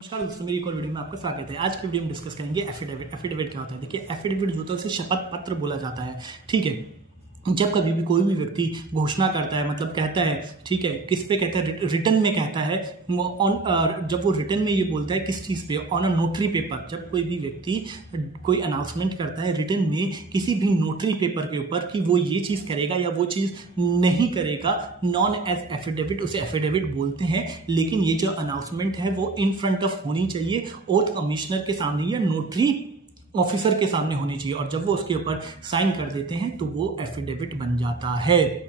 नमस्कार दोस्तों, मेरी एक और वीडियो में आपका स्वागत है। आज की वीडियो में डिस्कस करेंगे एफिडेविट। एफिडेविट क्या होता है? देखिए, एफिडेविट जो होता है उसे शपथ पत्र बोला जाता है। ठीक है, जब कभी भी कोई भी व्यक्ति घोषणा करता है, मतलब कहता है, ठीक है, किस पे कहता है? रिटन में कहता है। जब वो रिटन में ये बोलता है, किस चीज पे? On a notary paper. जब कोई भी व्यक्ति कोई अनाउंसमेंट करता है रिटन में किसी भी नोटरी पेपर के ऊपर कि वो ये चीज करेगा या वो चीज नहीं करेगा, नॉन एज एफिडेविट, उसे एफिडेविट बोलते हैं। लेकिन ये जो अनाउंसमेंट है वो इन फ्रंट ऑफ होनी चाहिए, ओथ कमिश्नर के सामने या नोटरी ऑफिसर के सामने होनी चाहिए। और जब वो उसके ऊपर साइन कर देते हैं तो वो एफिडेविट बन जाता है।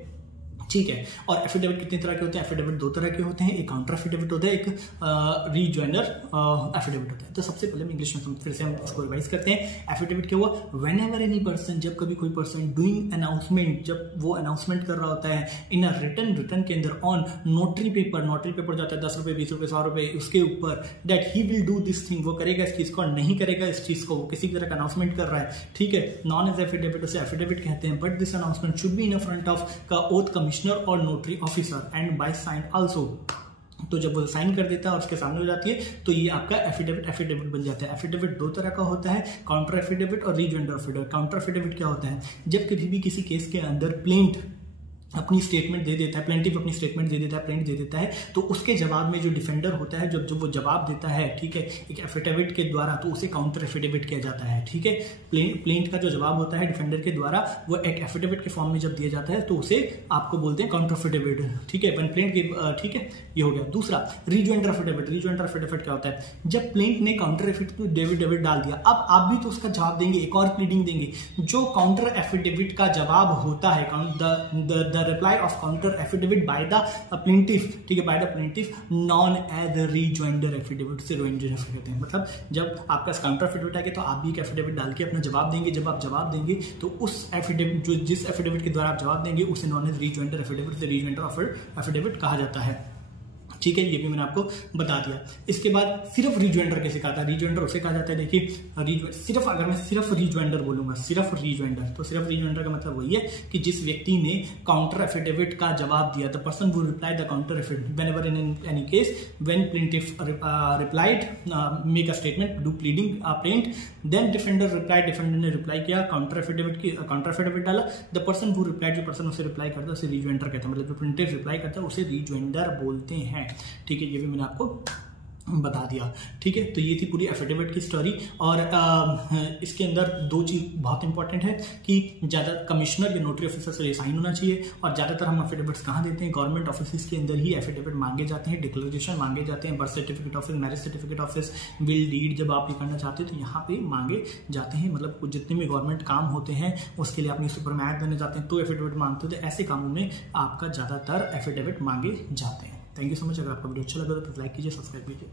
ठीक है, और एफिडेविट कितने तरह के होते हैं? एफिडेविट दो तरह के होते हैं, एक काउंटर एफिडेविट होता है, एक रीजॉइनर एफिडेविट होता है। तो सबसे पहले हम इंग्लिश में फिर से हम इसको रिवाइज करते हैं। एफिडेविट क्या हुआ? व्हेन एवर एनी पर्सन, जब कभी कोई पर्सन डूइंग अनाउंसमेंट, जब वो अनाउंसमेंट कर रहा होता है इन अ रिटन के अंदर on notary paper, notary paper जाता है 10 रुपए 20 रुपए 100 रुपए, उसके ऊपर that he will do this thing, वो करेगा इस चीज को और नहीं करेगा इस चीज को, वो किसी तरह का अनाउंसमेंट कर रहा है। ठीक है, नॉन एज एफिडेविट, उसे एफिडेविट कहते हैं। But this announcement should be in front of का ओथ कमिश्नर और notary officer and by sine also. तो जब वो साइन कर देता है और उसके सामने हो जाती है तो ये आपका एफिडेविट बन जाता है। एफिडेविट दो तरह का होता है, काउंटर एफिडेविट और रीजॉइनर एफिडेविट। काउंटर एफिडेविट क्या होता है? जब कभी भी किसी केस के अंदर प्लेंट अपनी स्टेटमेंट दे देता है, प्लेंटिफ अपनी स्टेटमेंट दे देता है, प्लेंट दे देता है, तो उसके जवाब में जो डिफेंडर होता है, जब वो जवाब देता है, ठीक है, एक एफिडेविट के द्वारा, तो उसे काउंटर एफिडेविट किया जाता है। ठीक है, प्लेंट का जो जवाब होता है डिफेंडर के द्वारा, वो एक एफिडेविट के फॉर्म में जब दिया जाता है तो उसे आपको बोलते हैं काउंटर एफिडेविट। ठीक है, वन प्लेंट की, ठीक है, ये हो गया। दूसरा रीजॉइनर एफिडेविट। रीजॉइनर एफिडेविट क्या होता है? जब प्लेंट ने काउंटर एफिडेविट डाल दिया, अब आप भी तो उसका जवाब देंगे, एक और प्लीडिंग देंगे। जो काउंटर एफिडेविट का जवाब होता है, the reply of counter affidavit by the plaintiff, ठीक है, by the plaintiff, known as rejoinder affidavit, से रीजॉइनर कहते हैं। मतलब जब आपका काउंटर एफिडेविट आएगा तो आप भी एक एफिडेविट डाल के अपना जवाब देंगे। जब आप जवाब देंगे तो उस एफिडेविट, जो जिस एफिडेविट के द्वारा आप जवाब देंगे, उसे नॉन एज रीजॉइनर एफिडेविट, से रीजॉइनर एफिडेविट कहा जाता है। ठीक है, ये भी मैंने आपको बता दिया। इसके बाद सिर्फ रीजॉइनर कैसे कहा था? रीजॉइनर उसे कहा जाता है, देखिए, सिर्फ अगर मैं सिर्फ रीजॉइनर बोलूंगा, सिर्फ रीजॉइनर, तो सिर्फ रीजॉइनर का मतलब वही है कि जिस व्यक्ति ने काउंटर एफिडेविट का जवाब दिया, the person who reply the counter affidavit whenever in any case when plaintiff replied make a statement, do pleading plaint, then defender reply, defender ने रिप्लाई किया, काउंटर एफिडेविट डाला, द पर्सन हु रिप्लाइड, जो person उसे reply करता है उसे रीजॉइनर कहता है। मतलब जो प्लेंटिफ रिप्लाई करता है उसे रीजॉइनर बोलते हैं। ठीक है, ये भी मैंने आपको बता दिया। ठीक है, तो ये थी पूरी एफिडेविट की स्टोरी। और इसके अंदर दो चीज बहुत इंपॉर्टेंट है कि ज्यादा कमिश्नर या नोटरी ऑफिसर से साइन होना चाहिए। और ज्यादातर हम एफिडेविट्स कहाँ देते हैं? गवर्नमेंट ऑफिस के अंदर ही एफिडेविट मांगे जाते हैं, डिक्लेरेशन मांगे जाते हैं, birth certificate office, marriage certificate office, will deed, जब आप ये करना चाहते हैं तो यहाँ पे मांगे जाते हैं। मतलब जितने भी गवर्नमेंट काम होते हैं उसके लिए आप न्यूज़पेपर में ऐड देने जाते हैं तो एफिडेविट मांगते हो, तो ऐसे कामों में आपका ज्यादातर एफिडेविट मांगे जाते हैं। Thank you so much. अगर आपका वीडियो अच्छा लगा तो लाइक कीजिए, सब्सक्राइब कीजिए।